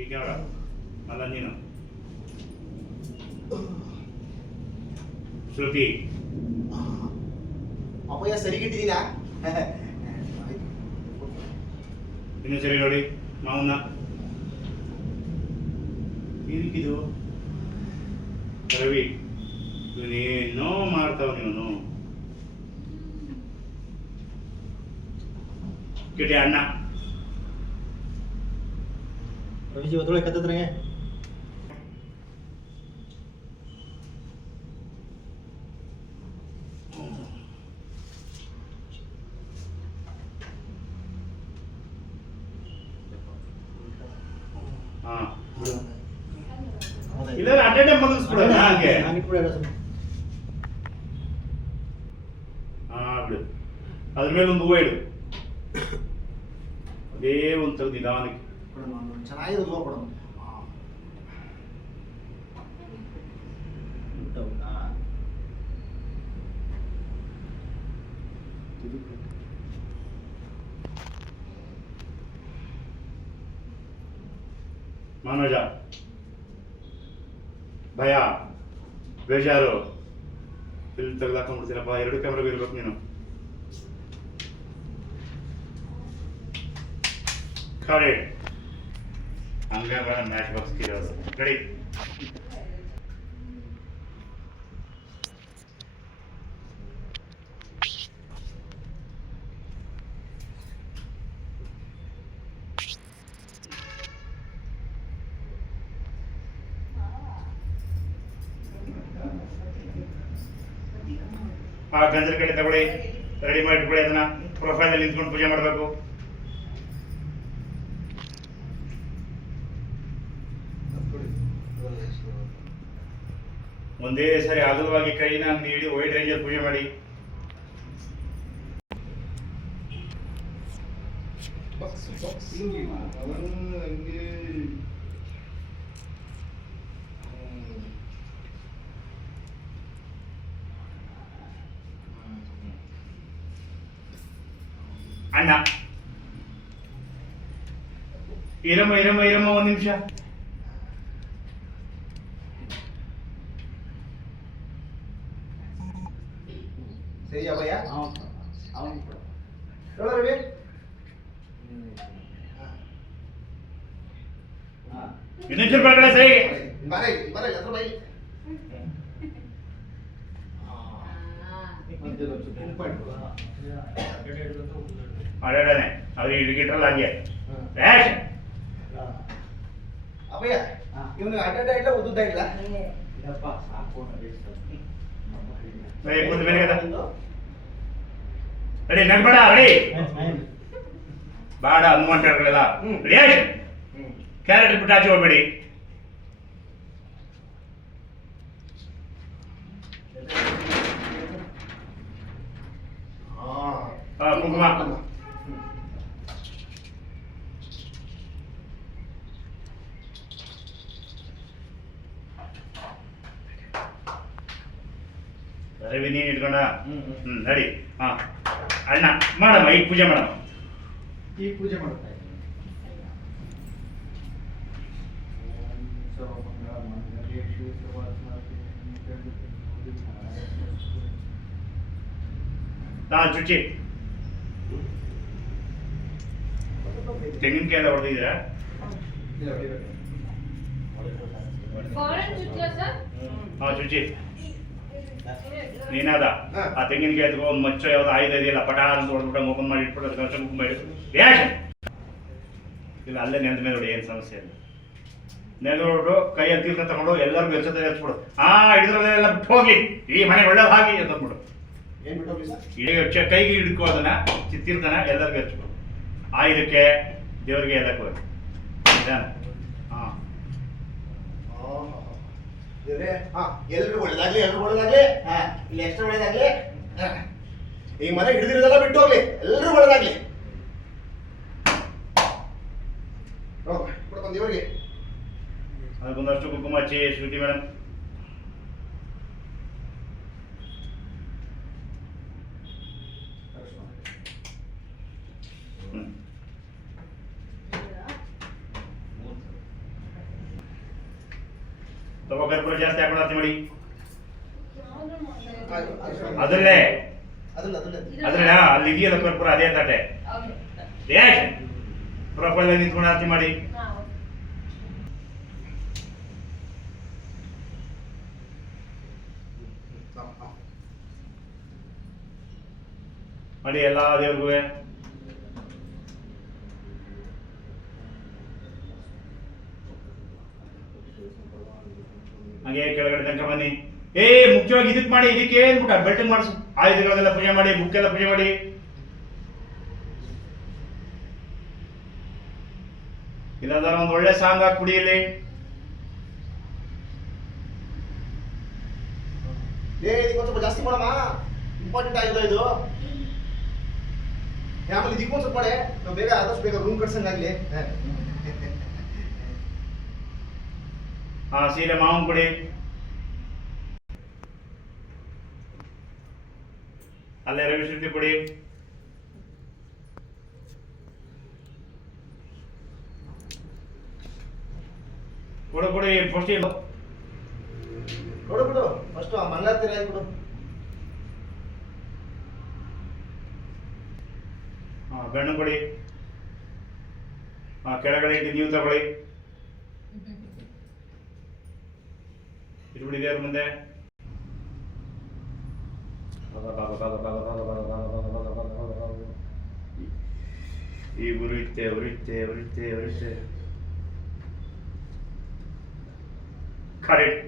ಈಗ ಅವರ ಅಲ್ಲ ನೀನು ಶ್ರುತಿ ಅಪ್ಪಯ್ಯ ಸರಿಗಿಟ್ಟಿದ್ದೀರಾ ಇನ್ನು ಸರಿ ನೋಡಿ ಮಾವನ್ನ ಏನಕ್ಕಿದು ರವಿ ಇವನೇನೋ ಮಾಡ್ತಾವ ನೀನು ಕಿಟಿ ಅಣ್ಣ ರವಿಜಿ ಒತ್ತೊಳಗೆ ಕತ್ತದ್ರಂಗೆ ಹಾ ಇಲ್ಲ ಅಡ್ಡಾಡೆ ಮಲಗಿಸ್ಬಿಡೋಣ ಹಾಗೆ ಹಾ ಬಿಡು ಅದ್ರ ಮೇಲೆ ಒಂದು ಹೂವು ಇಡು ಅದೇ ಒಂದು ತೆಗ್ದು ನಿಧಾನಕ್ಕೆ ಚೆನ್ನಾಗಿದೆ ಹೂವು ಕೊಡೋಣ. ಮನೋಜ. ಭಯ. ಬೇಜಾರು. ಇಲ್ಲಿ ತೆಗ್ದಾಕೊಂಡ್ಬಿಡ್ತೀನಪ್ಪ ಎರಡು ಕ್ಯಾಮ್ರಾ ಇರ್ಬೇಕು ನೀನು. ಖರೆ ಹಂಗಾಗ ಮ್ಯಾಚ್ ಬಾಕ್ಸ್ ರೆಡಿ ಆ ಗಂಜರ ಕಡೆ ತಗೊಳ್ಳಿ. ರೆಡಿ ಮಾಡಿ ಅದನ್ನ. ಪ್ರೊಫೈಲ್ ಅಲ್ಲಿ ನಿಂತ್ಕೊಂಡು ಪೂಜೆ ಮಾಡಬೇಕು. ಒಂದೇ ಸರಿ ಅಗಲವಾಗಿ ಕೈನ ನೀಡಿ ವೈಡ್ ರೇಂಜಲ್ಲಿ ಪೂಜೆ ಮಾಡಿ ಅಣ್ಣ ಇರಮ್ಮ ಇರಮ್ಮ ಇರಮ್ಮ ಒಂದ್ ನಿಮಿಷ ಸರಿ ಅಪ್ಪಯ್ಯ ಹೇಳೋ ರವಿ ಇನ್ನೊಂದು ಸ್ವಲ್ಪ ಕಡೆ ಸರಿ. ಬರ ಬರ ಹತ್ರ ಬೈ ಅಡಾಡನೆ ಅವ್ರಿಗೆ ಹಿಡಿಗಿಟ್ರಲ್ಲ ಹಂಗೆ. ರ್ಯಾಶ್ ಅಪ್ಪಯ್ಯ ಇವನು ಅಡ್ಡ ಇಲ್ಲ ಉದ್ದುದ್ದ ಇಲ್ಲ? ಕೂತ್ರು ముందు కదా రెడీ నిలబడా రెడీ బాగా అమ్ము అంటాడు కదా రెడీ క్యారెట్ ఇప్పుడు టాచి చూడబడి కుంకుమ ರವಿ ನೀನು ಇಟ್ಕೊಂಡ? ಹ್ಮ್. ಹ್ಮ್. ನಡಿ. ಹಾ. ಅಣ್ಣ ಮಾಡಮ್ಮ ಈಗ ಪೂಜೆ ಮಾಡಮ್ಮ. ಈ ಪೂಜೆ ಮಾಡ್ತಾ ನಾ ಚುಚ್ಚಿ. ತೆಂಗಿನಕಾಯಿ ಎಲ್ಲ ಹೊಡೆದಿದ್ದೀರಾ? ಹಾ ಚುಚ್ಚಿ. ನೀನಾದ. ಆ ತೆಂಗಿನಕಾಯಿ ಎತ್ಕೊ ಒಂದು ಮಚ್ಚ ಯಾವ್ದು ಆಯುಧ ಇದೆಯಲ್ಲ ಪಟ ಅಂತ ಹೊಡೆದ್ಬಿಟ್ಟು ಓಪನ್ ಮಾಡಿ ಇಟ್ಬಿಟ್ಟು ಅದಕ್ಕೆ ಕುಂಕುಮ ಮಾಡಿ ಇಲ್ಲ ಅಲ್ಲೇ ನೆಂದ ಮೇಲೆ ನೋಡಿ ಏನು ಸಮಸ್ಯೆ ಇಲ್ಲ. ನೆಂದ್ಬಿಟ್ಟು ಕೈ ತೀರ್ಥ ತಗೊಂಡು ಎಲ್ಲರಿಗೂ ಎಲ್ಸತ್ತೆ ಎತ್ಬಿಡು. ಆ ಹಿಡಿದ್ರಲ್ಲೆಲ್ಲ ಬಿಟ್ಟು ಹೋಗ್ಲಿ. ಈ ಮನೆ ಒಳ್ಳೆ ಹಾಗೆ ಅಂತ ಅಂದ್ಬಿಡು. ಏನ್ ಬಿಟ್ಟು ಹೋಗ್ಲಿ ಸರ್? ಈಗ ಕೈಗೆ ಹಿಡ್ಕೋ ಅದನ್ನ ಚಿತ್ತಿರ್ತಾನ ಎಲ್ಲರಿಗೂ ಹಚ್ಬಿಡು ಆಯುಧಕ್ಕೆ ದೇವರಿಗೆ ಎಲ್ಲಕ್ಕೂ ಹಾ. ಹಾ ಎಲ್ರಿಗೂ ಒಳ್ಳೇದಾಗ್ಲಿ ಎಲ್ರಿಗೂ ಒಳ್ಳೇದಾಗ್ಲಿ ಹಾ ಇಲ್ಲಿ ಎಕ್ಸ್ಟ್ರಾ ಒಳ್ಳೇದಾಗ್ಲಿ ಹಾ. ಈ ಮನೆ ಹಿಡಿದಿರೋದೆಲ್ಲ ಬಿಟ್ಟು ಹೋಗ್ಲಿ ಎಲ್ರಿಗೂ ಒಳ್ಳೇದಾಗ್ಲಿ ಕೊಡ್ಕೊಂಡು ದೇವರಿಗೆ ಅದಕ್ಕೊಂದಷ್ಟು ಕುಂಕುಮ ಹಚ್ಚಿ ಶ್ರುತಿ ಮೇಡಮ್ ತಗೋ ಕರ್ಪೂರ ಜಾಸ್ತಿ ಹಾಕೊಂಡು ಆರತಿ ಮಾಡಿ ಅದರಲ್ಲೇ ಅದ್ರಲ್ಲ ಅಲ್ಲಿ ಇದೆಯಲ್ಲ ಕರ್ಪೂರ ಅದೇ ತಾಟೆ. ಯಾಕೆ ಪ್ರೊಫೈಲ್ ನಿಂತ್ಕೊಂಡು ಆರತಿ ಮಾಡಿ. ಮಾಡಿ ಎಲ್ಲಾ ದೇವ್ರಿಗೂ ಹಾಗೆ ಕೆಳಗಡೆ ತನಕ ಬನ್ನಿ. ಏ, ಮುಖ್ಯವಾಗಿ ಇದಕ್ಕೆ ಮಾಡಿ, ಇದಕ್ಕೆ ಏನ್ಬಿಟ್ಟ ಬೆಲ್ಟಿಂಗ್ ಮಾಡಿಸು. ಆಯುಧಗಳನ್ನೆಲ್ಲ ಪೂಜೆ ಮಾಡಿ ಬುಕ್ ಎಲ್ಲ ಪೂಜೆ ಮಾಡಿ. ಇಲ್ಲಾಂದ್ರೆ ಒಂದು ಒಳ್ಳೆ ಸಾಂಗ್ ಹಾಕಿ ಕುಡಿಯಲಿ ಏ ಸ್ವಲ್ಪ ಜಾಸ್ತಿ ಮಾಡಮ್ಮ ಇಂಪಾರ್ಟೆಂಟ್ ಆಗಿದೆ ಇದು. ಆಮೇಲೆ ಇದಕ್ಕೊಂದು ಸ್ವಲ್ಪ ಬೇಗ ಆದಷ್ಟು ಬೇಗ ರೂಮ್ ಕಟ್ಸಂಗಾಗ್ಲಿ. ಹಾ. ಹಾ ಸೀರೆ ಮಾವನ್ ಕೊಡಿ ಅಲ್ಲೇ ರವಿ ಶ್ರುತಿ ಕೊಡಿ ಕೊಡು ಕೊಡಿ ಫಸ್ಟ್ ನೋಡು ಬಿಡು ಫಸ್ಟ್ ಆ ಮಂಗಳಾರತಿ ರಾಯ್ ಬಿಡು ಹಾ ಬೆಣ್ಣು ಕೊಡಿ ಹಾ ಕೆಳಗಡೆ ಇಟ್ಟು ನೀವು ತಗೊಳ್ಳಿ ಇಟ್ಬಿಡಿ ದೇವ್ರ ಮುಂದೆ ಈ ಉರಿಯುತ್ತೆ ಉರಿಯುತ್ತೆ ಉರಿಯುತ್ತೆ ಉರಿಯುತ್ತೆ ಕರೆಕ್ಟ್